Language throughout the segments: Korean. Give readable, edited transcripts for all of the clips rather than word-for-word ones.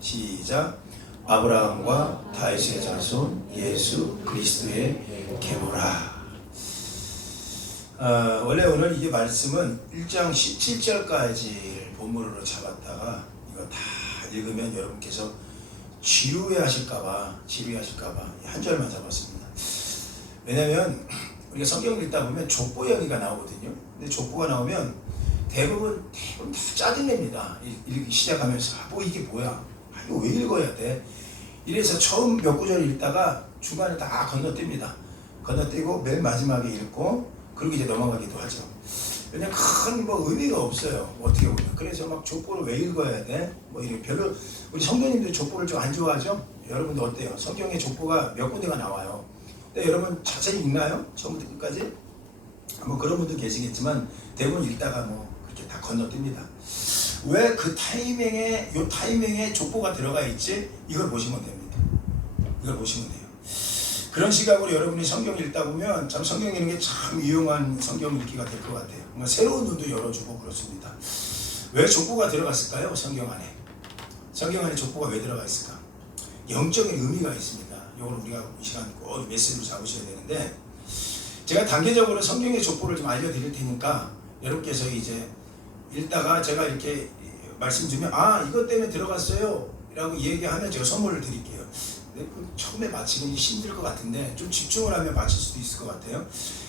시작. 아브라함과 다윗의 자손 예수 그리스도의 계보라. 원래 오늘 이게 말씀은 1장 17절까지 본문으로 잡았다가 이거 다 읽으면 여러분께서 지루해하실까봐 한 절만 잡았습니다. 왜냐면 우리가 성경을 읽다 보면 족보 여기가 나오거든요. 근데 족보가 나오면 대부분 다 짜증냅니다. 읽기 시작하면서 뭐 이게 뭐야? 이거 왜 읽어야 돼? 이래서 처음 몇 구절 읽다가 중간에 다 건너뜁니다. 건너뛰고 맨 마지막에 읽고 그리고 이제 넘어가기도 하죠. 왜냐면 큰 의미가 없어요. 어떻게 보면. 그래서 막 족보를 왜 읽어야 돼? 이렇게 별로 우리 성도님들 족보를 좀 안 좋아하죠? 여러분도 어때요? 성경에 족보가 몇 군데가 나와요. 근데 여러분 자세히 읽나요? 처음부터 끝까지? 그런 분도 계시겠지만 대부분 읽다가 그렇게 다 건너뜁니다. 왜 그 타이밍에 족보가 들어가 있지? 이걸 보시면 됩니다. 이걸 보시면 돼요. 그런 시각으로 여러분이 성경 읽다 보면 참 성경 읽는 게 참 유용한 성경 읽기가 될 것 같아요. 새로운 눈도 열어주고 그렇습니다. 왜 족보가 들어갔을까요? 성경 안에. 성경 안에 족보가 왜 들어가 있을까? 영적인 의미가 있습니다. 이걸 우리가 이 시간 꼭 메시지로 잡으셔야 되는데, 제가 단계적으로 성경의 족보를 좀 알려드릴 테니까 여러분께서 이제 읽다가 제가 이렇게 말씀 주면 이것 때문에 들어갔어요 라고 얘기하면 제가 선물을 드릴게요. 근데 처음에 마치기 힘들 것 같은데 좀 집중을 하면 마칠 수도 있을 것 같아요.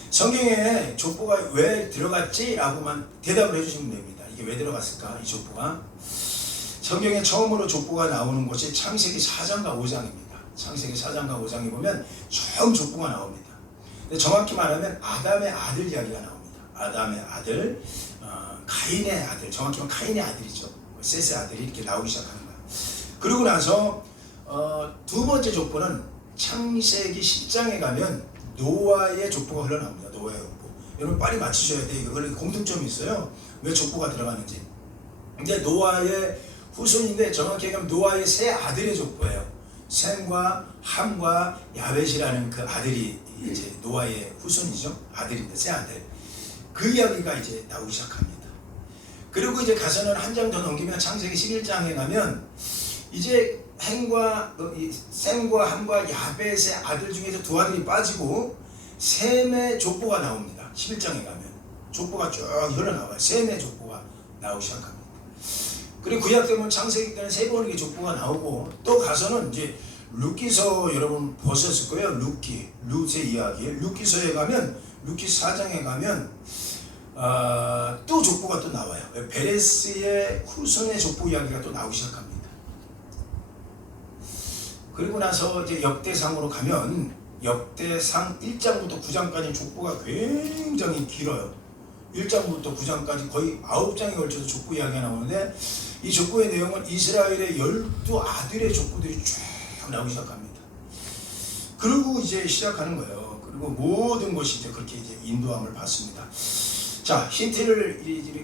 성경에 족보가 왜 들어갔지? 라고만 대답을 해주시면 됩니다. 이게 왜 들어갔을까? 이 족보가. 성경에 처음으로 족보가 나오는 곳이 창세기 4장과 5장입니다. 창세기 4장과 5장에 보면 처음 족보가 나옵니다. 근데 정확히 말하면 아담의 아들 이야기가 나옵니다. 아담의 아들, 가인의 아들, 정확히 말하면 카인의 아들이죠. 셋의 아들이 이렇게 나오기 시작하는 거예요. 그러고 나서 두 번째 족보는 창세기 10장에 가면 노아의 족보가 흘러나옵니다. 노아의 족보. 여러분 빨리 맞히셔야 돼요. 이거 공통점이 있어요. 왜 족보가 들어가는지. 근데 노아의 후손인데 정확히 얘기하면 노아의 세 아들의 족보예요. 셈과 함과 야벳이라는 그 아들이 이제 노아의 후손이죠. 아들인데 세 아들. 그 이야기가 이제 나오기 시작합니다. 그리고 이제 가서는 한 장 더 넘기면 창세기 11장에 가면 이제 셈과 함과 야벳의 아들 중에서 두 아들이 빠지고 셈의 족보가 나옵니다. 11장에 가면 족보가 쭉 흘러나와요. 셈의 족보가 나오기 시작합니다. 그리고 구약 때는 창세기 때는 세 번의 족보가 나오고 또 가서는 이제 룻기서 여러분 보셨을 거예요. 룻의 이야기. 룻기서에 가면 룻기 4장에 가면 또 족보가 또 나와요. 베레스의 후손의 족보 이야기가 또 나오기 시작합니다. 그리고 나서 이제 역대상으로 가면 역대상 1장부터 9장까지 족보가 굉장히 길어요. 1장부터 9장까지 거의 9장에 걸쳐서 족보 이야기가 나오는데 이 족보의 내용은 이스라엘의 12아들의 족보들이 쭉 나오기 시작합니다. 그리고 이제 시작하는 거예요. 그리고 모든 것이 이제 그렇게 이제 인도함을 받습니다. 자, 힌트를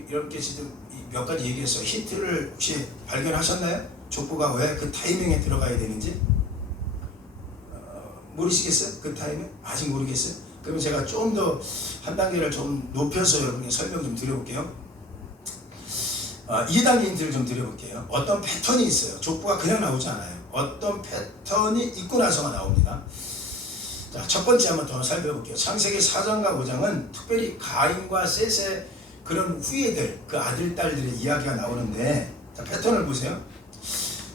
이렇게 지금 몇 가지 얘기했어요. 힌트를 혹시 발견하셨나요? 족보가 왜 그 타이밍에 들어가야 되는지? 모르시겠어요? 그 타이밍? 아직 모르겠어요? 그러면 제가 좀 더 한 단계를 좀 높여서 여러분께 설명 좀 드려볼게요. 2단계 힌트를 좀 드려볼게요. 어떤 패턴이 있어요. 족보가 그냥 나오지 않아요. 어떤 패턴이 있고 나서가 나옵니다. 자, 첫 번째 한번 더 살펴볼게요. 창세기 4장과 5장은 특별히 가인과 셋의 그런 후예들, 그 아들, 딸들의 이야기가 나오는데, 자, 패턴을 보세요.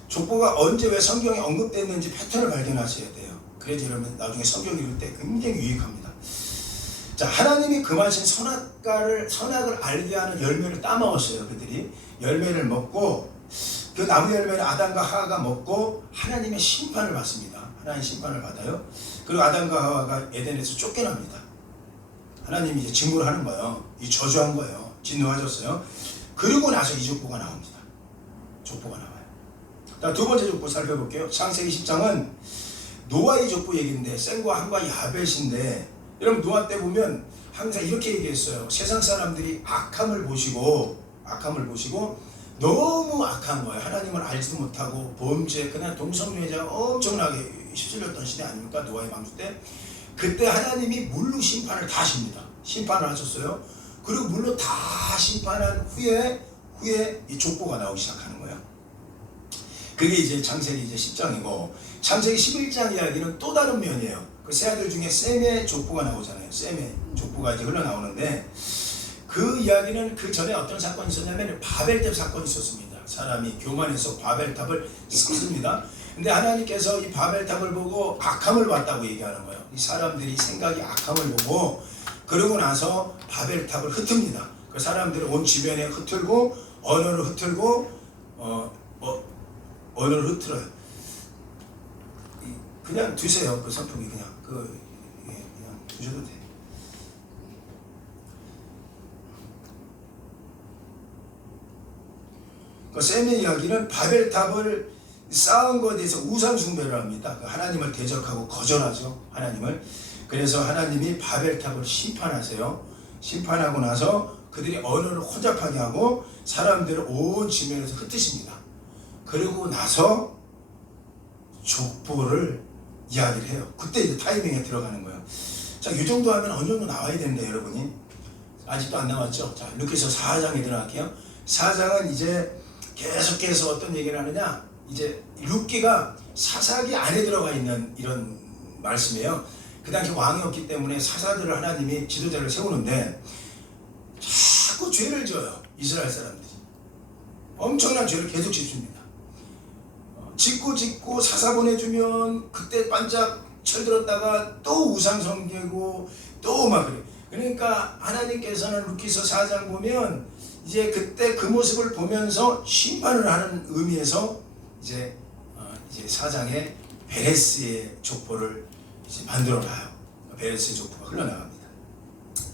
족보가 언제 왜 성경에 언급됐는지 패턴을 발견하셔야 돼요. 그래서 여러분 나중에 성경 읽을 때 굉장히 유익합니다. 자, 하나님이 금하신 선악을 알게 하는 열매를 따먹었어요. 그들이 열매를 먹고 그 나무 열매를 아담과 하와가 먹고 하나님의 심판을 받습니다. 하나님의 심판을 받아요. 그리고 아담과 하와가 에덴에서 쫓겨납니다. 하나님이 이제 징벌을 하는 거예요. 이 저주한 거예요. 진노하셨어요. 그리고 나서 이 족보가 나옵니다. 족보가 나와요. 자, 두 번째 족보 살펴볼게요. 창세기 10장은 노아의 족보 얘기인데 셈과 함과 야벳인데, 여러분 노아 때 보면 항상 이렇게 얘기했어요. 세상 사람들이 악함을 보시고 너무 악한 거예요. 하나님을 알지도 못하고 범죄, 그냥 동성애자가 엄청나게 휩쓸렸던 시대 아닙니까? 노아의 방주 때. 그때 하나님이 물로 심판을 다 하십니다. 심판을 하셨어요. 그리고 물로 다 심판한 후에 이 족보가 나오기 시작하는 거예요. 그게 이제 창세기 이제 10장이고, 창세기 11장 이야기는 또 다른 면이에요. 그 세 아들 중에 셈의 족보가 나오잖아요. 셈의 족보가 이제 흘러나오는데, 그 이야기는 그 전에 어떤 사건이 있었냐면 바벨탑 사건이 있었습니다. 사람이 교만해서 바벨탑을 습니다. 근데 하나님께서 이 바벨탑을 보고 악함을 봤다고 얘기하는 거예요. 이 사람들이 생각이 악함을 보고, 그러고 나서 바벨탑을 흩습니다. 그 사람들은 온 주변에 흩틀고 언어를 흩틀고 언어를 흩틀어요. 그냥 두세요. 그 선풍기 그냥 그냥 두셔도 돼. 그 셈의 이야기는 바벨탑을 쌓은 것에 대해서 우상 숭배를 합니다. 하나님을 대적하고 거절하죠. 하나님을. 그래서 하나님이 바벨탑을 심판하세요. 심판하고 나서 그들이 언어를 혼잡하게 하고 사람들을 온 지면에서 흩으십니다. 그러고 나서 족보를 이야기를 해요. 그때 이제 타이밍에 들어가는 거예요. 자, 이 정도 하면 어느 정도 나와야 되는데 여러분이 아직도 안 나왔죠. 자, 루카서 4장에 들어갈게요. 4장은 이제 계속해서 어떤 얘기를 하느냐, 이제 룻기가 사사기 안에 들어가 있는 이런 말씀이에요. 그 당시 왕이 없기 때문에 사사들을 하나님이 지도자를 세우는데 자꾸 죄를 져요. 이스라엘 사람들이 엄청난 죄를 계속 짓습니다. 짓고 사사 보내주면 그때 반짝 철들었다가 또 우상 섬기고 또 막 그래. 그러니까 하나님께서는 루키서 4장 보면 이제 그때 그 모습을 보면서 심판을 하는 의미에서 이제 4장에 베레스의 족보를 이제 만들어놔요. 베레스의 족보가 흘러나갑니다.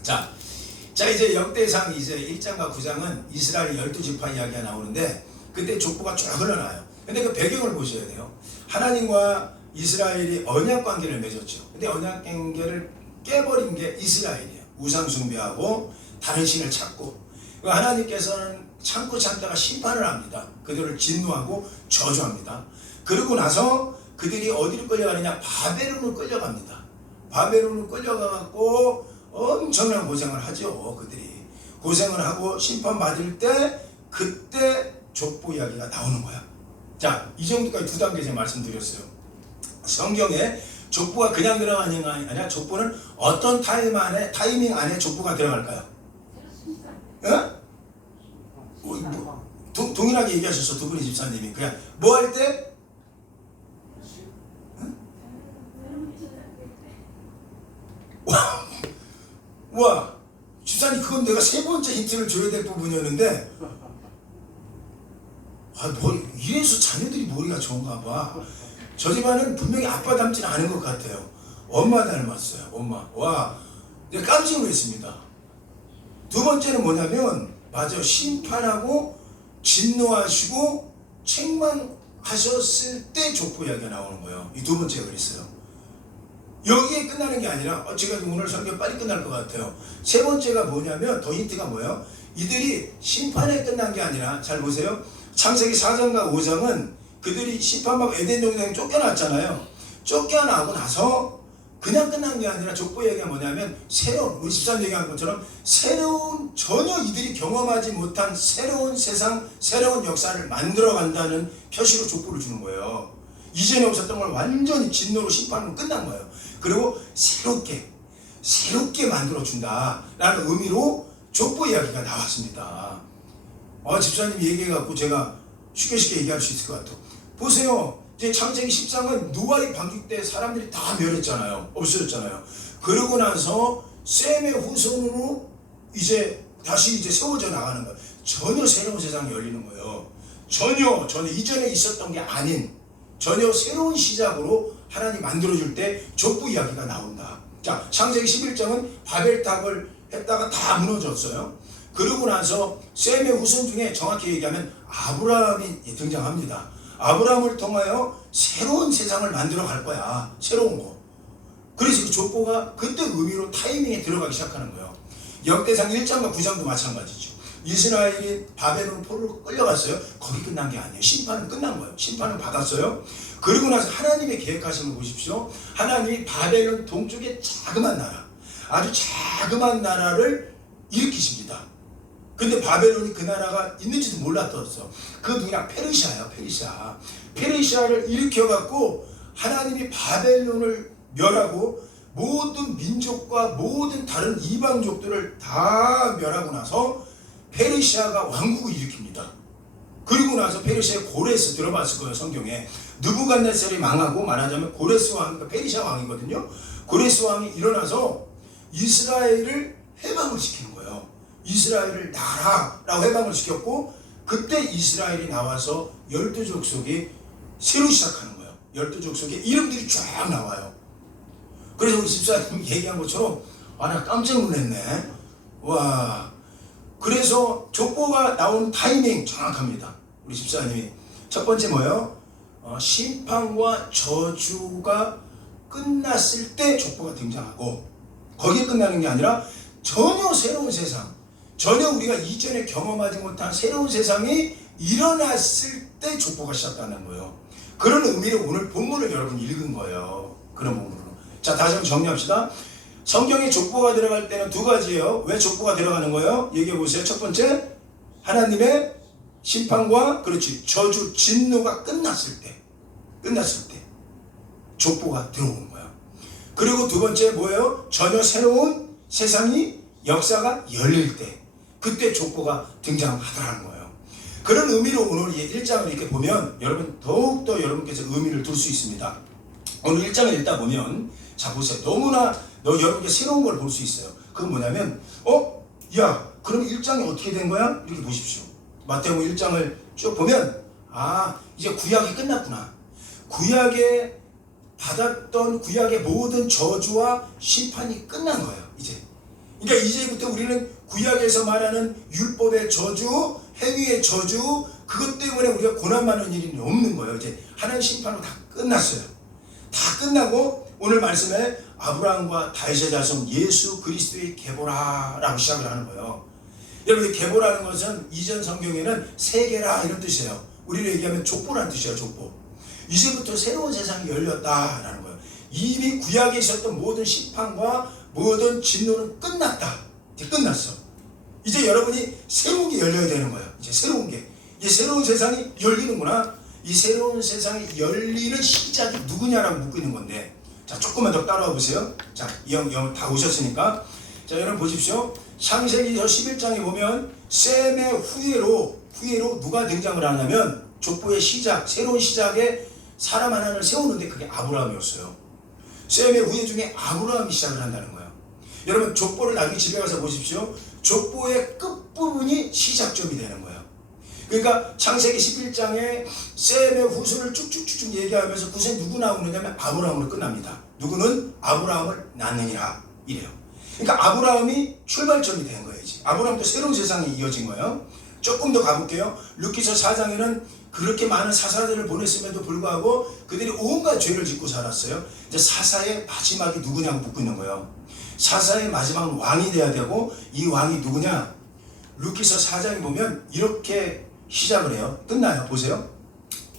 자 이제 역대상 이제 1장과 9장은 이스라엘 12지파 이야기가 나오는데 그때 족보가 쭉 흘러나요. 근데 그 배경을 보셔야 돼요. 하나님과 이스라엘이 언약 관계를 맺었죠. 근데 언약 관계를 깨버린 게 이스라엘이에요. 우상 숭배하고 다른 신을 찾고, 하나님께서는 참다가 심판을 합니다. 그들을 진노하고 저주합니다. 그러고 나서 그들이 어디로 끌려가느냐, 바벨론으로 끌려갑니다. 바벨론으로 끌려가고 엄청난 고생을 하죠. 그들이 고생을 하고 심판받을 때 그때 족보 이야기가 나오는 거야. 자, 이 정도까지 두 단계 제가 말씀드렸어요. 성경에 족보가 그냥 들어가는 게 아니라 족보는 어떤 타이밍 안에 족보가 들어갈까요? 동일하게 얘기하셨어. 두 분이 집사님이 그냥 뭐 할 때? 와, 집사님 그건 내가 세 번째 힌트를 줘야 될 부분이었는데, 이래서 자녀들이 머리가 좋은가 봐. 저 집안은 분명히 아빠 닮지는 않은 것 같아요. 엄마 닮았어요. 엄마. 와, 내가 깜짝 놀랐습니다. 두 번째는 뭐냐면, 맞아, 심판하고 진노하시고 책망하셨을 때 족보 이야기가 나오는 거예요. 이 두 번째가 그랬어요. 여기에 끝나는 게 아니라 제가 오늘 설교 빨리 끝날 것 같아요. 세 번째가 뭐냐면, 더 힌트가 뭐예요? 이들이 심판에 끝난 게 아니라, 잘 보세요. 창세기 4장과 5장은 그들이 심판받고 에덴 동산에 쫓겨났잖아요. 쫓겨나고 나서 그냥 끝난 게 아니라 족보 얘기가 뭐냐면, 새로운, 우리 집사님 얘기한 것처럼 새로운, 전혀 이들이 경험하지 못한 새로운 세상, 새로운 역사를 만들어 간다는 표시로 족보를 주는 거예요. 이전에 없었던 걸 완전히 진노로 심판으로 끝난 거예요. 그리고 새롭게 만들어 준다 라는 의미로 족보 이야기가 나왔습니다. 집사님 얘기해갖고 제가 쉽게 얘기할 수 있을 것 같아요. 보세요. 이제 창세기 10장은 노아의 방주 때 사람들이 다 멸했잖아요. 없어졌잖아요. 그러고 나서 셈의 후손으로 이제 다시 세워져 나가는 거예요. 전혀 새로운 세상이 열리는 거예요. 전혀 이전에 있었던 게 아닌 전혀 새로운 시작으로 하나님 만들어줄 때 족보 이야기가 나온다. 자, 창세기 11장은 바벨탑을 했다가 다 무너졌어요. 그러고 나서 셈의 후손 중에 정확히 얘기하면 아브라함이 등장합니다. 아브라함을 통하여 새로운 세상을 만들어 갈 거야. 새로운 거. 그래서 그 족보가 그때 의미로 타이밍에 들어가기 시작하는 거예요. 역대상 1장과 9장도 마찬가지죠. 이스라엘이 바벨론 포로로 끌려갔어요. 거기 끝난 게 아니에요. 심판은 끝난 거예요. 심판을 받았어요. 그리고 나서 하나님의 계획하시는 거 보십시오. 하나님이 바벨론 동쪽의 자그만 나라, 아주 자그만 나라를 일으키십니다. 근데 바벨론이 그 나라가 있는지도 몰랐었어. 그 누구냐? 페르시아야, 페르시아. 페르시아를 일으켜갖고 하나님이 바벨론을 멸하고 모든 민족과 모든 다른 이방족들을 다 멸하고 나서 페르시아가 왕국을 일으킵니다. 그리고 나서 페르시아의 고레스 들어봤을 거예요, 성경에. 느부갓네살이 망하고 말하자면 고레스 왕, 그러니까 페르시아 왕이거든요. 고레스 왕이 일어나서 이스라엘을 해방을 시키는 거예요. 이스라엘을 나라라고 해방을 시켰고, 그때 이스라엘이 나와서 12족속이 새로 시작하는 거예요. 12족속의 이름들이 쫙 나와요. 그래서 우리 집사님 얘기한 것처럼 나 깜짝 놀랐네. 와. 그래서 족보가 나온 타이밍 정확합니다. 우리 집사님이 첫 번째 뭐예요? 심판과 저주가 끝났을 때 족보가 등장하고, 거기에 끝나는 게 아니라 전혀 새로운 세상, 전혀 우리가 이전에 경험하지 못한 새로운 세상이 일어났을 때 족보가 시작하는 거예요. 그런 의미로 오늘 본문을 여러분 읽은 거예요. 그런 본문으로. 자, 다시 한번 정리합시다. 성경에 족보가 들어갈 때는 두 가지예요. 왜 족보가 들어가는 거예요? 얘기해 보세요. 첫 번째, 하나님의 심판과 그렇지 저주 진노가 끝났을 때 족보가 들어오는 거예요. 그리고 두 번째 뭐예요? 전혀 새로운 세상이 역사가 열릴 때 그때 족보가 등장하더라는 거예요. 그런 의미로 오늘 1장을 이렇게 보면 여러분 더욱더 여러분께서 의미를 둘 수 있습니다. 오늘 1장을 읽다 보면 자 보세요. 너무나 여러분께 새로운 걸 볼 수 있어요. 그건 뭐냐면 야 그럼 1장이 어떻게 된 거야? 이렇게 보십시오. 마태복음 1장을 쭉 보면 이제 구약이 끝났구나. 구약에 받았던 구약의 모든 저주와 심판이 끝난 거예요. 이제. 그러니까 이제부터 우리는 구약에서 말하는 율법의 저주, 행위의 저주, 그것 때문에 우리가 고난받는 일이 없는 거예요. 이제 하나님 심판으로 다 끝났어요. 다 끝나고 오늘 말씀에 아브라함과 다윗의 자손 예수 그리스도의 계보라라고 시작을 하는 거예요. 여러분 계보라는 것은 이전 성경에는 세계라 이런 뜻이에요. 우리로 얘기하면 족보라는 뜻이에요. 족보. 이제부터 새로운 세상이 열렸다라는 거예요. 이미 구약에 있었던 모든 심판과 모든 진노는 끝났다. 이제 끝났어. 이제 여러분이 새로운 게 열려야 되는 거예요. 이제 새로운 게. 이제 새로운 세상이 열리는구나. 이 새로운 세상이 열리는 시작이 누구냐라고 묻고 있는 건데, 자 조금만 더 따라와 보세요. 자, 이 형 다 오셨으니까. 자 여러분 보십시오. 창세기 11장에 보면 셈의 후예로 누가 등장을 하냐면 족보의 시작, 새로운 시작에 사람 하나를 세우는데 그게 아브라함이었어요. 셈의 후예 중에 아브라함이 시작을 한다는 거예요. 여러분 족보를 나중에 집에 가서 보십시오. 족보의 끝부분이 시작점이 되는 거예요. 그러니까 창세기 11장에 셈의 후손을 쭉쭉쭉 얘기하면서 그새 누구 나오느냐면 아브라함으로 끝납니다. 누구는 아브라함을 낳느니라 이래요. 그러니까 아브라함이 출발점이 된 거예요. 이제. 아브라함도 새로운 세상이 이어진 거예요. 조금 더 가볼게요. 룻기서 4장에는 그렇게 많은 사사들을 보냈음에도 불구하고 그들이 온갖 죄를 짓고 살았어요. 이제 사사의 마지막이 누구냐고 묻고 있는 거예요. 사사의 마지막은 왕이 돼야 되고 이 왕이 누구냐? 룻기서 4장에 보면 이렇게 시작을 해요. 끝나요. 보세요.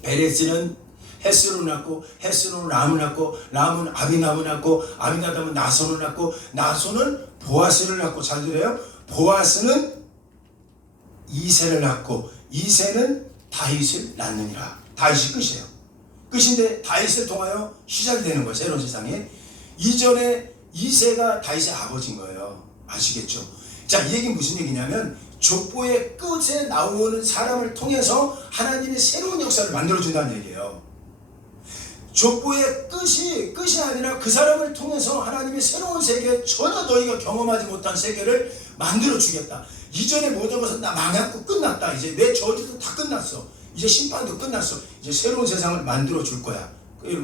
베레스는 헤스론을 낳고 헤스론은 람을 낳고 람은 아비나답을 낳고 아비나답은 나손을 낳고 나손은 보아스를 낳고 잘 들어요. 보아스는 이새를 낳고 이새는 다윗을 낳느니라. 다윗이 끝이에요. 끝인데 다윗을 통하여 시작이 되는 거예요. 새로운 세상에. 이전에 이새가 다윗의 아버지인 거예요. 아시겠죠? 자, 이 얘기는 무슨 얘기냐면 족보의 끝에 나오는 사람을 통해서 하나님이 새로운 역사를 만들어준다는 얘기예요. 족보의 끝이 아니라 그 사람을 통해서 하나님이 새로운 세계, 전혀 너희가 경험하지 못한 세계를 만들어주겠다. 이전에 모든 것은 다 망했고 끝났다. 이제 내 저주도 다 끝났어. 이제 심판도 끝났어. 이제 새로운 세상을 만들어줄 거야.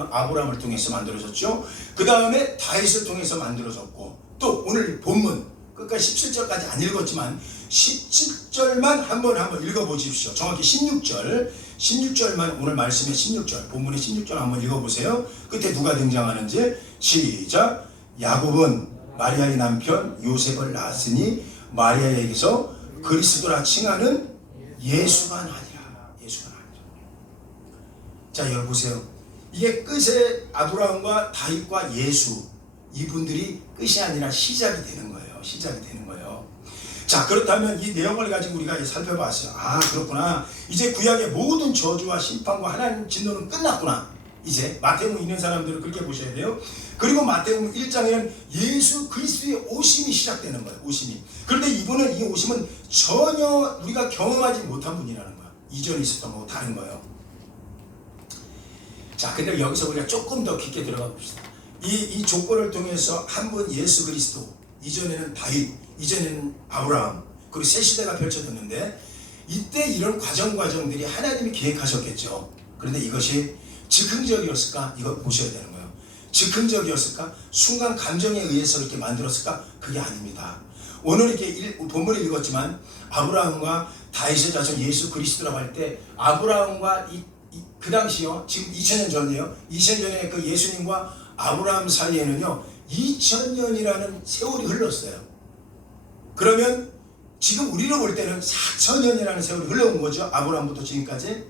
아브라함을 통해서 만들어졌죠. 그 다음에 다윗을 통해서 만들어졌고, 또 오늘 본문 끝까지 17절까지 안 읽었지만 17절만 한번 읽어보십시오. 정확히 16절만 오늘 말씀의 16절, 본문의 16절 한번 읽어보세요. 끝에 누가 등장하는지. 시작. 야곱은 마리아의 남편 요셉을 낳았으니 마리아에게서 그리스도라 칭하는 예수가 나니라. 예수가 나니라. 자, 여러분 보세요. 이게 끝에 아브라함과 다윗과 예수, 이분들이 끝이 아니라 시작이 되는 거예요. 시작이 되는 거예요. 자, 그렇다면 이 내용을 가지고 우리가 살펴봤어요. 아, 그렇구나. 이제 구약의 모든 저주와 심판과 하나님 진노는 끝났구나. 이제 마태복음 있는 사람들은 그렇게 보셔야 돼요. 그리고 마태복음 1장에는 예수 그리스도의 오심이 시작되는 거예요. 오심이. 그런데 이분은 이 오심은 전혀 우리가 경험하지 못한 분이라는 거야. 이전에 있었던 거하고 다른 거예요. 자, 근데 여기서 우리가 조금 더 깊게 들어가 봅시다. 이 족보를 통해서 한 분 예수 그리스도, 이전에는 다윗, 이전에는 아브라함, 그리고 새 시대가 펼쳐졌는데 이때 이런 과정들이 하나님이 계획하셨겠죠. 그런데 이것이 즉흥적이었을까? 이거 보셔야 되는 거예요. 즉흥적이었을까? 순간 감정에 의해서 이렇게 만들었을까? 그게 아닙니다. 오늘 이렇게 본문을 읽었지만 아브라함과 다윗의 자손 예수 그리스도라고 할 때 아브라함과 그 당시요, 지금 2000년 전이에요. 2000년 전에 그 예수님과 아브라함 사이에는요 2000년이라는 세월이 흘렀어요. 그러면 지금 우리로 볼 때는 4000년이라는 세월이 흘러온 거죠. 아브라함부터 지금까지.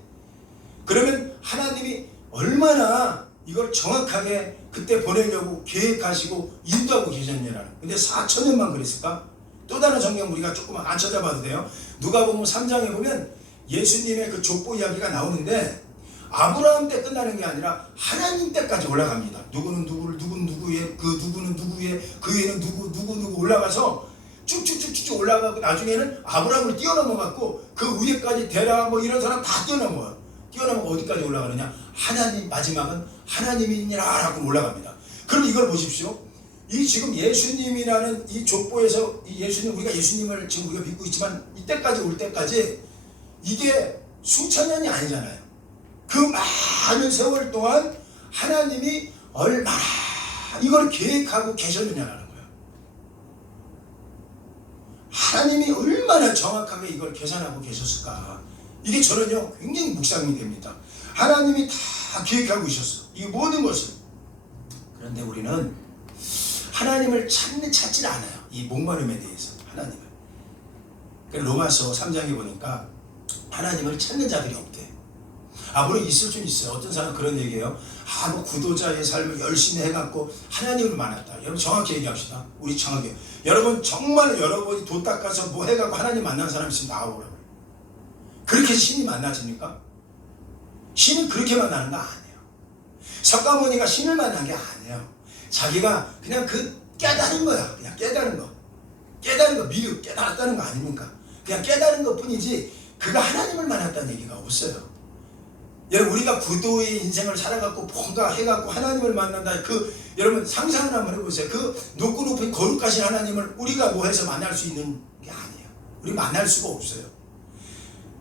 그러면 하나님이 얼마나 이걸 정확하게 그때 보내려고 계획하시고 인도하고 계셨냐라는. 근데 4000년만 그랬을까? 또 다른 성경 우리가 조금 안 찾아봐도 돼요. 누가복음 3장에 보면 예수님의 그 족보 이야기가 나오는데 아브라함 때 끝나는 게 아니라 하나님 때까지 올라갑니다. 누구는 누구를, 누구는 누구의, 그 누구는 누구의, 그 위에는 누구 올라가서 쭉쭉쭉쭉 올라가고 나중에는 아브라함을 뛰어넘어갖고 그 위에까지 데라 뭐 이런 사람 다 뛰어넘어요. 뛰어넘어 어디까지 올라가느냐? 하나님, 마지막은 하나님이니라 라고 올라갑니다. 그럼 이걸 보십시오. 이 지금 예수님이라는 이 족보에서 이 예수님, 우리가 예수님을 지금 우리가 믿고 있지만 이때까지 올 때까지 이게 수천 년이 아니잖아요. 그 많은 세월 동안 하나님이 얼마나 이걸 계획하고 계셨느냐라는 거예요. 하나님이 얼마나 정확하게 이걸 계산하고 계셨을까? 이게 저는요 굉장히 묵상이 됩니다. 하나님이 다 계획하고 있었어. 이 모든 것을. 그런데 우리는 하나님을 찾질 않아요. 이 목마름에 대해서 하나님을. 로마서 3장에 보니까 하나님을 찾는 자들이 없대. 물론 있을 수 있어요. 어떤 사람은 그런 얘기예요. 뭐 구도자의 삶을 열심히 해갖고 하나님을 만났다. 여러분 정확히 얘기합시다. 우리 정확히. 여러분 정말 여러분이 돈 닦아서 뭐 해갖고 하나님 만난 사람 있으면 나오라고. 그렇게 신이 만나집니까? 신은 그렇게 만나는 거 아니에요. 석가모니가 신을 만난 게 아니에요. 자기가 그냥 그 깨달은 거야. 그냥 깨달은 거. 깨달은 거, 미륵 깨달았다는 거 아닙니까? 그냥 깨달은 것 뿐이지 그가 하나님을 만났다는 얘기가 없어요. 여러분 우리가 구도의 인생을 살아갖고 뭔가 해갖고 하나님을 만난다. 여러분 상상을 한번 해보세요. 그 높은 거룩하신 하나님을 우리가 뭐 해서 만날 수 있는 게 아니에요. 우리 만날 수가 없어요.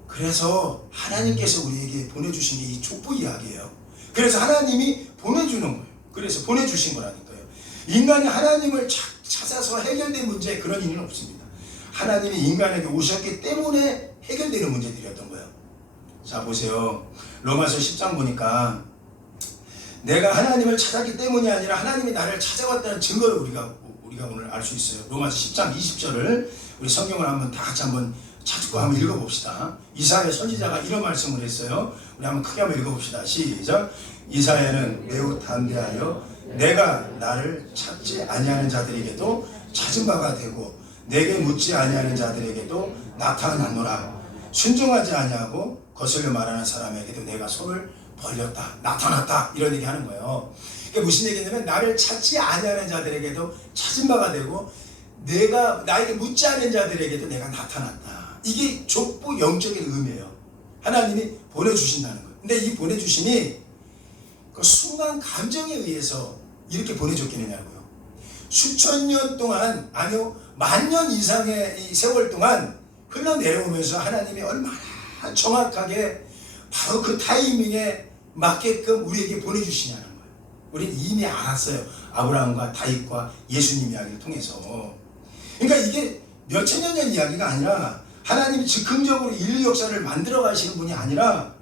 그래서 하나님께서 우리에게 보내주신 게 이 족보 이야기예요. 그래서 하나님이 보내주는 거예요. 그래서 보내주신 거라니까요. 인간이 하나님을 찾아서 해결된 문제 그런 일은 없습니다. 하나님이 인간에게 오셨기 때문에 해결되는 문제들이었던 거예요. 자 보세요. 로마서 10장 보니까 내가 하나님을 찾았기 때문이 아니라 하나님이 나를 찾아왔다는 증거를 우리가 오늘 알 수 있어요. 로마서 10장 20절을 우리 성경을 한번 다 같이 한번 찾고 한번 읽어봅시다. 이사야 선지자가 이런 말씀을 했어요. 우리 한번 크게 한번 읽어봅시다. 시작. 이사야는 매우 담대하여 내가 나를 찾지 아니하는 자들에게도 찾은 바가 되고 내게 묻지 아니하는 자들에게도 나타나노라. 순종하지 아니하고 거슬려 말하는 사람에게도 내가 손을 벌렸다. 나타났다. 이런 얘기 하는 거예요. 이게 무슨 얘기냐면 나를 찾지 아니하는 자들에게도 찾은 바가 되고 내가 나에게 묻지 않은 자들에게도 내가 나타났다. 이게 족보 영적인 의미예요. 하나님이 보내주신다는 거예요. 근데 이 보내주심이 그 순간 감정에 의해서 이렇게 보내줬겠느냐고요. 수천 년 동안 아니요 만년 이상의 이 세월 동안 흘러내려오면서 하나님이 얼마나 정확하게 바로 그 타이밍에 맞게끔 우리에게 보내주시냐는 거예요. 우리는 이미 알았어요. 아브라함과 다윗과 예수님 이야기를 통해서. 그러니까 이게 몇천 년 전 이야기가 아니라 하나님이 즉흥적으로 인류 역사를 만들어 가시는 분이 아니라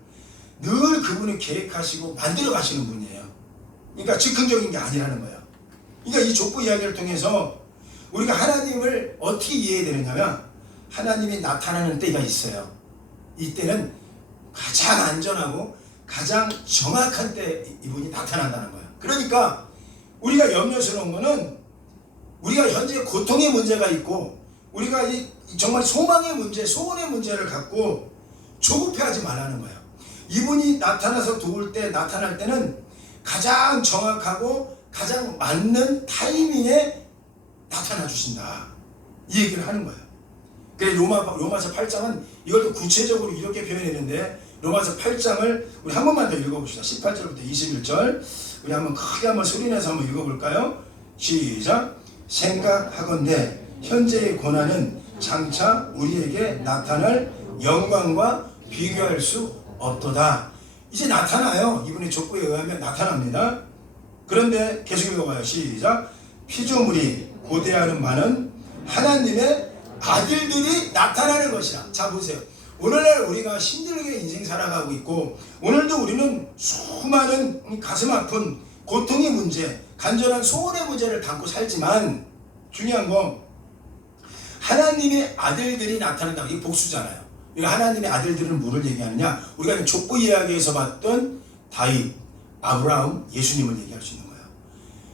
늘 그분이 계획하시고 만들어 가시는 분이에요. 그러니까 즉흥적인 게 아니라는 거예요. 그러니까 이 족보 이야기를 통해서 우리가 하나님을 어떻게 이해해야 되느냐면 하나님이 나타나는 때가 있어요. 이때는 가장 안전하고 가장 정확한 때 이분이 나타난다는 거예요. 그러니까 우리가 염려스러운 거는 우리가 현재 고통의 문제가 있고 우리가 이 정말 소망의 문제, 소원의 문제를 갖고 조급해하지 말라는 거예요. 이분이 나타나서 도울 때, 나타날 때는 가장 정확하고 가장 맞는 타이밍에 나타나 주신다, 이 얘기를 하는 거예요. 그래 로마서 8장은 이걸 또 구체적으로 이렇게 표현했는데, 로마서 8장을 우리 한 번만 더 읽어봅시다. 18절부터 21절 우리 한번 크게 한번 소리내서 한번 읽어볼까요? 시작. 생각하건대 현재의 고난은 장차 우리에게 나타날 영광과 비교할 수 없도다. 이제 나타나요. 이분의 족보에 의하면 나타납니다. 그런데 계속 읽어봐요. 시작. 피조물이 고대하는 바는 하나님의 아들들이 나타나는 것이라. 자 보세요. 오늘날 우리가 힘들게 인생 살아가고 있고, 오늘도 우리는 수많은 가슴 아픈 고통의 문제, 간절한 소원의 문제를 담고 살지만, 중요한 건 하나님의 아들들이 나타난다. 이게 복수잖아요. 이거 하나님의 아들들은 뭐를 얘기하느냐? 우리가 족보 이야기에서 봤던 다윗, 아브라함, 예수님을 얘기할 수 있는 거예요.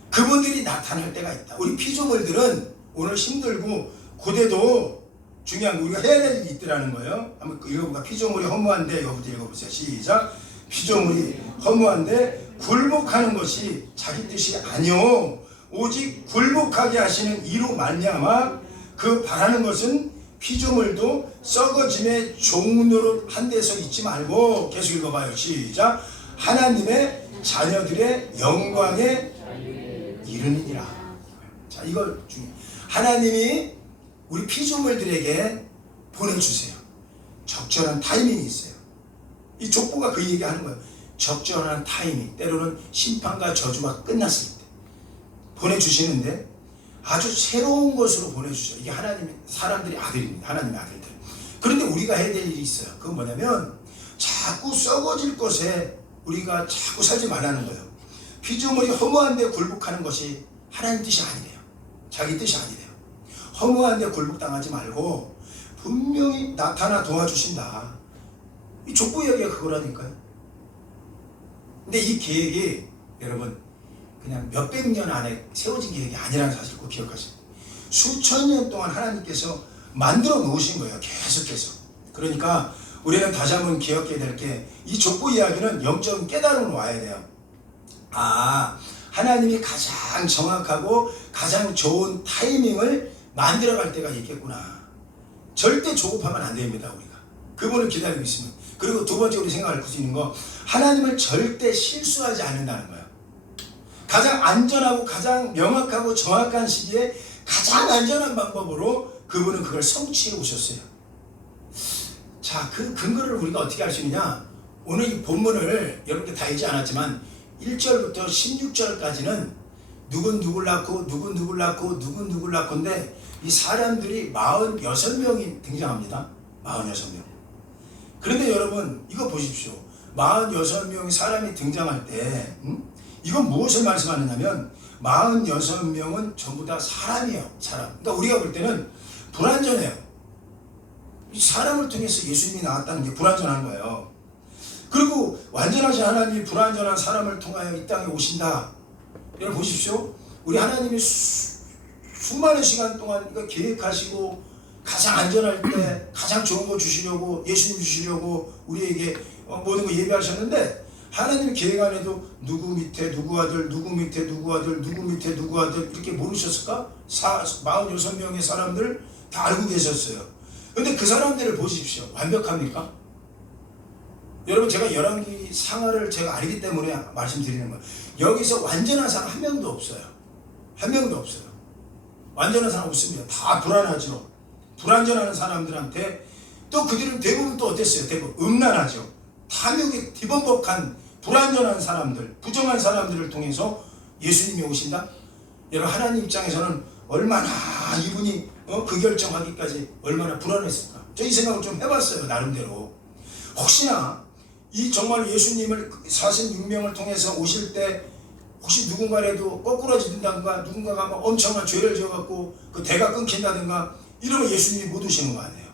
그분들이 나타날 때가 있다. 우리 피조물들은 오늘 힘들고 고대도 중요한 거 우리가 해야 될 일이 있더라는 거예요. 한번 읽어볼까? 피조물이 허무한데, 이거부터 읽어보세요. 시작. 피조물이 허무한데 굴복하는 것이 자기 뜻이 아니오 오직 굴복하게 하시는 이로 말미암아 그 바라는 것은 피조물도 썩어짐의 종으로 한 데서 있지 말고, 계속 읽어봐요. 시작. 하나님의 자녀들의 영광에 이르느니라. 자, 이걸 중요해요. 하나님이 우리 피조물들에게 보내주세요. 적절한 타이밍이 있어요. 이 족보가 그 얘기하는 거예요. 적절한 타이밍, 때로는 심판과 저주가 끝났을 때 보내주시는데 아주 새로운 것으로 보내주셔요. 이게 하나님의, 사람들이 아들입니다. 하나님의 아들들. 그런데 우리가 해야 될 일이 있어요. 그건 뭐냐면 자꾸 썩어질 것에 우리가 자꾸 살지 말라는 거예요. 피조물이 허무한데 굴복하는 것이 하나님 뜻이 아니래요. 자기 뜻이 아니래요. 허무한데 굴복당하지 말고 분명히 나타나 도와주신다. 이 족보 이야기가 그거라니까요. 근데 이 계획이 여러분 그냥 몇백 년 안에 세워진 계획이 아니라는 사실을 꼭 기억하세요. 수천 년 동안 하나님께서 만들어 놓으신 거예요. 계속해서. 그러니까 우리는 다시 한번 기억해야 될 게, 이 족보 이야기는 영적인 깨달음으로 와야 돼요. 아, 하나님이 가장 정확하고 가장 좋은 타이밍을 만들어갈 때가 있겠구나. 절대 조급하면 안 됩니다. 우리가 그분을 기다리고 있으면. 그리고 두 번째 우리 생각할 수 있는 거, 하나님을 절대 실수하지 않는다는 거예요. 가장 안전하고 가장 명확하고 정확한 시기에 가장 안전한 방법으로 그분은 그걸 성취해 오셨어요. 자, 그 근거를 우리가 어떻게 알 수 있느냐? 오늘 이 본문을 여러분께 다 읽지 않았지만 1절부터 16절까지는 누군 누굴 낳고 누군 누굴 낳고 누군 누굴 낳고인데, 이 사람들이 46명이 등장합니다. 46명. 그런데 여러분 이거 보십시오. 46명의 사람이 등장할 때 이건 무엇을 말씀하느냐면 46명은 전부 다 사람이에요. 사람. 그러니까 우리가 볼 때는 불완전해요. 이 사람을 통해서 예수님이 나왔다는 게 불완전한 거예요. 그리고 완전하신 하나님이 불완전한 사람을 통하여 이 땅에 오신다. 여러분 보십시오. 우리 하나님이 수많은 시간 동안 이거 계획하시고 가장 안전할 때 가장 좋은 거 주시려고, 예수님 주시려고 우리에게 모든 거 예비하셨는데, 하나님 계획 안에도 누구 밑에 누구 아들, 누구 밑에 누구 아들, 누구 밑에 누구 아들 이렇게 모르셨을까? 46명의 사람들 다 알고 계셨어요. 근데 그 사람들을 보십시오. 완벽합니까? 여러분 제가 열왕기 상하를 제가 알기 때문에 말씀드리는 거예요. 여기서 완전한 사람 한 명도 없어요. 한 명도 없어요. 완전한 사람 없습니다. 다 불안하죠. 불완전한 사람들한테 또 그들은 대부분 또 어땠어요? 대부분 음란하죠. 탐욕에 뒤범벅한 불완전한 사람들, 부정한 사람들을 통해서 예수님이 오신다? 여러분 하나님 입장에서는 얼마나 이분이 그 결정하기까지 얼마나 불안했을까? 저 이 생각을 좀 해봤어요. 나름대로. 혹시나 이 정말 예수님을 46명을 통해서 오실 때 혹시 누군가라도 거꾸러진다든가 누군가가 막 엄청난 죄를 지어갖고 그 대가 끊긴다든가 이러면 예수님이 못 오시는 거 아니에요.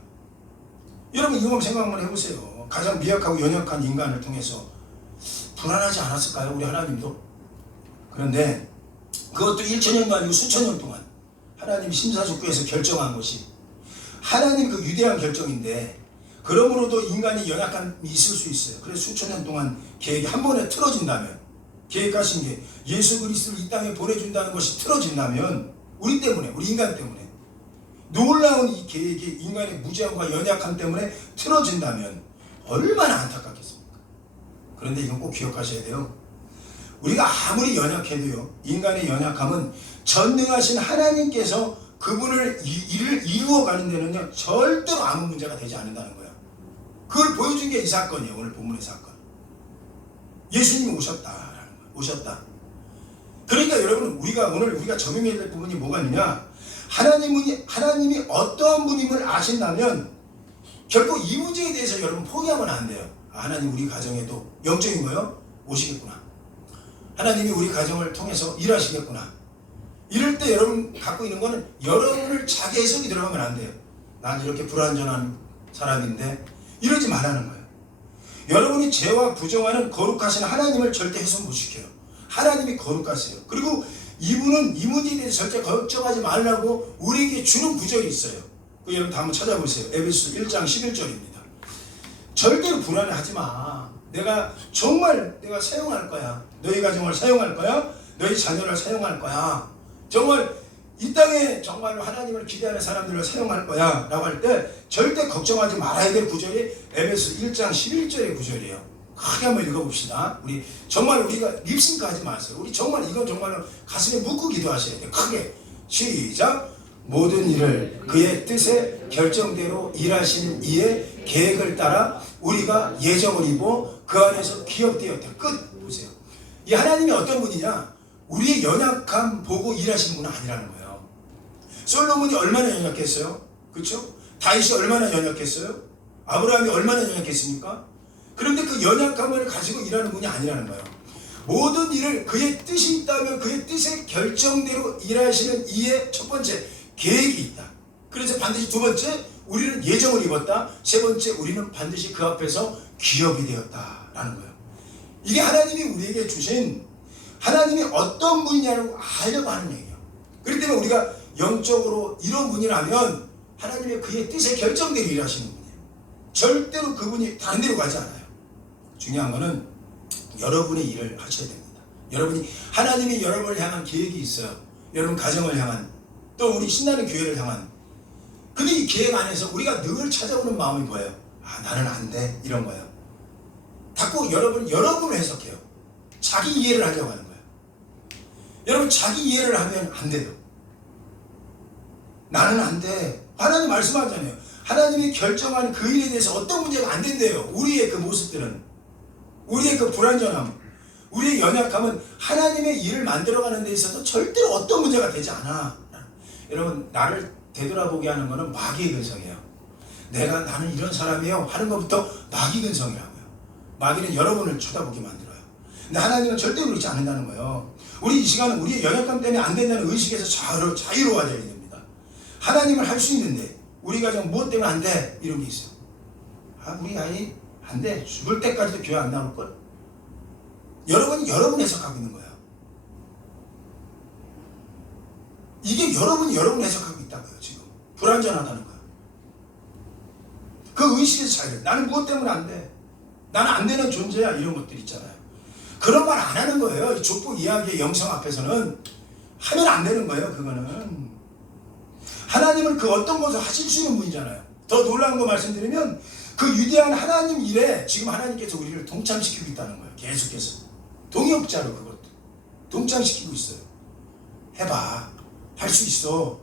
여러분 이거 생각만 해보세요. 가장 미약하고 연약한 인간을 통해서 불안하지 않았을까요? 우리 하나님도. 그런데 그것도 1천년도 아니고 수천 년 동안 하나님이 심사숙고해서 결정한 것이, 하나님 그 위대한 결정인데, 그러므로도 인간이 연약함이 있을 수 있어요. 그래서 수천 년 동안 계획이 한 번에 틀어진다면, 계획하신 게 예수 그리스도를 이 땅에 보내준다는 것이 틀어진다면, 우리 때문에, 우리 인간 때문에, 놀라운 이 계획이 인간의 무지함과 연약함 때문에 틀어진다면 얼마나 안타깝겠습니까? 그런데 이건 꼭 기억하셔야 돼요. 우리가 아무리 연약해도요, 인간의 연약함은 전능하신 하나님께서 그분을 일을 이루어가는 데는요 절대로 아무 문제가 되지 않는다는 거예요. 그걸 보여준 게 이 사건이에요. 오늘 본문의 사건. 예수님이 오셨다라는 거예요. 오셨다. 그러니까 여러분, 오늘 우리가 적용해야 될 부분이 뭐가 있느냐, 하나님이 어떠한 분임을 아신다면 결국 이 문제에 대해서 여러분 포기하면 안 돼요. 하나님 우리 가정에도 영적인 거요 오시겠구나. 하나님이 우리 가정을 통해서 일하시겠구나. 이럴 때 여러분 갖고 있는 거는 여러분을 자기 해석이 들어가면 안 돼요. 난 이렇게 불완전한 사람인데, 이러지 말라는 거예요. 여러분이 죄와 부정하는 거룩하신 하나님을 절대 해석 못 시켜요. 하나님이 거룩하세요. 그리고 이분은 이 문제에 대해서 절대 걱정하지 말라고 우리에게 주는 구절이 있어요. 여러분 다 한번 찾아보세요. 에베소서 1장 11절입니다. 절대로 불안해하지 마. 내가 사용할 거야. 너희 가정을 사용할 거야. 너희 자녀를 사용할 거야. 정말 이 땅에 정말로 하나님을 기대하는 사람들을 사용할 거야 라고 할 때 절대 걱정하지 말아야 될 구절이 에베소 1장 11절의 구절이에요. 크게 한번 읽어봅시다. 우리가 립싱크 하지 마세요. 우리 이건 정말로 가슴에 묻고 기도하셔야 돼요. 크게. 시작. 모든 일을 그의 뜻에 결정대로 일하시는 이의 계획을 따라 우리가 예정을 입어 그 안에서 기업되었다. 끝. 보세요. 이 하나님이 어떤 분이냐? 우리의 연약함 보고 일하시는 분은 아니라는 거예요. 솔로몬이 얼마나 연약했어요? 그렇죠? 다윗이 얼마나 연약했어요? 아브라함이 얼마나 연약했습니까? 그런데 그 연약함을 가지고 일하는 분이 아니라는 거예요. 모든 일을 그의 뜻이 있다면 그의 뜻의 결정대로 일하시는 이의 첫 번째 계획이 있다. 그래서 반드시 두 번째, 우리는 예정을 입었다. 세 번째, 우리는 반드시 그 앞에서 기업이 되었다라는 거예요. 이게 하나님이 우리에게 주신, 하나님이 어떤 분이냐고 알려고 하는 얘기예요. 그렇기 때문에 우리가 영적으로 이런 분이라면 하나님의 그의 뜻의 결정대로 일하시는 분이에요. 절대로 그분이 다른 데로 가지 않아요. 중요한 거는 여러분의 일을 하셔야 됩니다. 하나님이 여러분을 향한 계획이 있어요. 여러분 가정을 향한, 또 우리 신나는 교회를 향한. 근데 이 계획 안에서 우리가 늘 찾아오는 마음이 뭐예요? 나는 안 돼. 이런 거예요. 자꾸 여러분을 해석해요. 자기 이해를 하려고 하는 거예요. 여러분, 자기 이해를 하면 안 돼요. 나는 안 돼. 하나님 말씀하잖아요. 하나님이 결정한 그 일에 대해서 어떤 문제가 안 된대요. 우리의 그 모습들은, 우리의 그 불완전함, 우리의 연약함은 하나님의 일을 만들어가는 데 있어서 절대로 어떤 문제가 되지 않아. 여러분, 나를 되돌아보게 하는 것은 마귀의 근성이에요. 나는 이런 사람이에요 하는 것부터 마귀 근성이라고요. 마귀는 여러분을 쳐다보게 만들어요. 근데 하나님은 절대로 그렇지 않는다는 거예요. 우리 이 시간은 우리의 연약함 때문에 안 된다는 의식에서 자유로워져야 됩니다. 하나님을 할 수 있는데 우리 가정 무엇 때문에 안 돼? 이런 게 있어요. 우리 아이 안 돼. 죽을 때까지도 교회 안 나올걸? 여러분 해석하고 있는 거예요. 이게 여러분 해석하고 있다고요. 지금 불완전하다는 거예요. 그 의식에서 자유. 나는 무엇 때문에 안 돼? 나는 안 되는 존재야. 이런 것들 있잖아요. 그런 말 안 하는 거예요. 이 족보 이야기의 영성 앞에서는 하면 안 되는 거예요. 그거는 하나님은 그 어떤 것을 하실 수 있는 분이잖아요. 더 놀라운 거 말씀드리면 그 위대한 하나님 일에 지금 하나님께서 우리를 동참시키고 있다는 거예요. 계속해서 동역자로 그것도 동참시키고 있어요. 해봐. 할 수 있어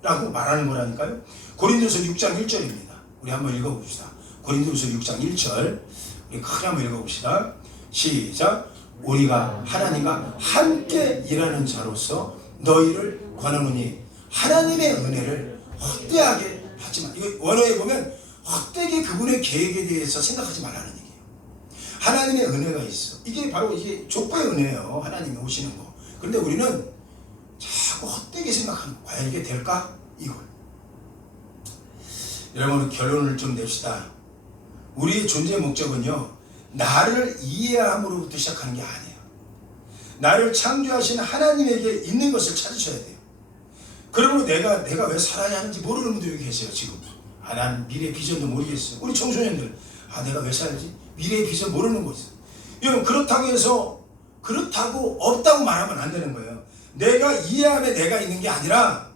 라고 말하는 거라니까요. 고린도서 6장 1절입니다. 우리 한번 읽어봅시다. 고린도서 6장 1절 우리 크게 한번 읽어봅시다. 시작. 우리가 하나님과 함께 일하는 자로서 너희를 권하노니 하나님의 은혜를 헛되하게 받지 마. 이거 원어에 보면 헛되게 그분의 계획에 대해서 생각하지 말라는 얘기예요. 하나님의 은혜가 있어. 이게 바로 족보의 은혜예요. 하나님이 오시는 거. 그런데 우리는 자꾸 헛되게 생각하는 거야. 과연 이게 될까? 이걸. 여러분, 결론을 좀 냅시다. 우리의 존재 목적은요, 나를 이해함으로부터 시작하는 게 아니에요. 나를 창조하신 하나님에게 있는 것을 찾으셔야 돼요. 그러므로 내가 왜 살아야 하는지 모르는 분들이 계세요. 지금 난 미래 비전도 모르겠어요. 우리 청소년들, 내가 왜 살지? 미래의 비전 모르는 거 있어. 여러분, 그렇다고 해서 그렇다고 없다고 말하면 안 되는 거예요. 내가 이해함에 내가 있는 게 아니라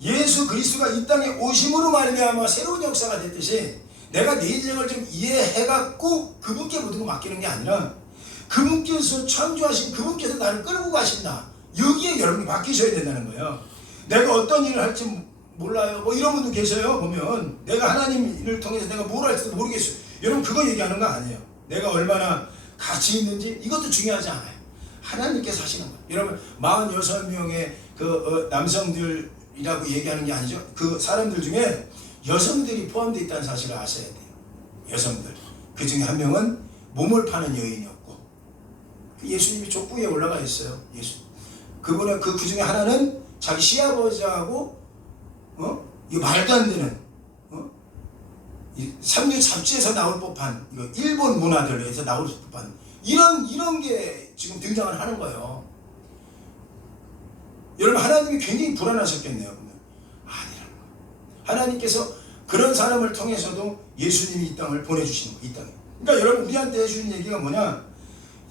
예수 그리스도가 이 땅에 오심으로 말미암아 새로운 역사가 됐듯이 내가 내 인생을 좀 이해해갖고 그분께 모든 거 맡기는 게 아니라 그분께서 창조하신 그분께서 나를 끌고 가신다. 여기에 여러분이 맡기셔야 된다는 거예요. 내가 어떤 일을 할지 몰라요. 뭐 이런 분도 계셔요. 보면 내가 하나님 일을 통해서 내가 뭘 할지도 모르겠어요. 여러분, 그거 얘기하는 거 아니에요. 내가 얼마나 가치 있는지 이것도 중요하지 않아요. 하나님께서 하시는 거예요. 여러분, 46명의 남성들이라고 얘기하는 게 아니죠. 그 사람들 중에 여성들이 포함되어 있다는 사실을 아셔야 돼요. 여성들. 그 중에 한 명은 몸을 파는 여인이었고, 예수님이 족부에 올라가 있어요. 예수. 그분은 그 중에 하나는 자기 시아버지하고 이거 말도 안 되는 삼류 잡지에서 나올 법한 이거 일본 문화들에서 나올 법한 이런 게 지금 등장을 하는 거예요. 여러분, 하나님이 굉장히 불안하셨겠네요. 아니라는 거예요. 하나님께서 그런 사람을 통해서도 예수님이 이 땅을 보내주시는 거예요. 이 땅에. 그러니까 여러분, 우리한테 해주는 얘기가 뭐냐?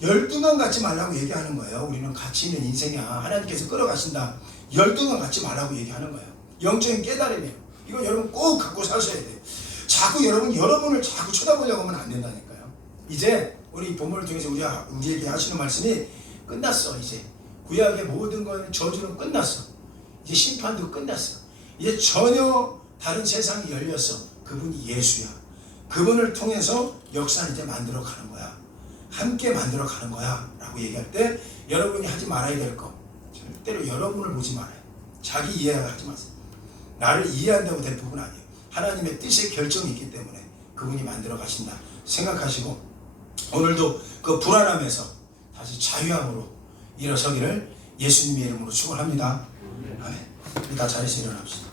열등감 갖지 말라고 얘기하는 거예요. 우리는 가치 있는 인생이야. 하나님께서 끌어가신다. 열등감 갖지 말라고 얘기하는 거예요. 영적인 깨달음이에요. 이거 여러분 꼭 갖고 사셔야 돼요. 자꾸 여러분을 자꾸 쳐다보려고 하면 안 된다니까요. 이제 우리 본문을 통해서 우리에게 하시는 말씀이 끝났어. 이제 구약의 모든 건 저주는 끝났어. 이제 심판도 끝났어. 이제 전혀 다른 세상이 열렸어. 그분이 예수야. 그분을 통해서 역사는 이제 만들어 가는 거야. 함께 만들어 가는 거야 라고 얘기할 때 여러분이 하지 말아야 될 거, 절대로 여러분을 보지 말아요. 자기 이해를 하지 마세요. 나를 이해한다고 될 부분 아니에요. 하나님의 뜻의 결정이 있기 때문에 그분이 만들어 가신다 생각하시고, 오늘도 그 불안함에서 다시 자유함으로 일어서기를 예수님의 이름으로 축원합니다. 아멘. 우리 다 자리에서 일어납시다.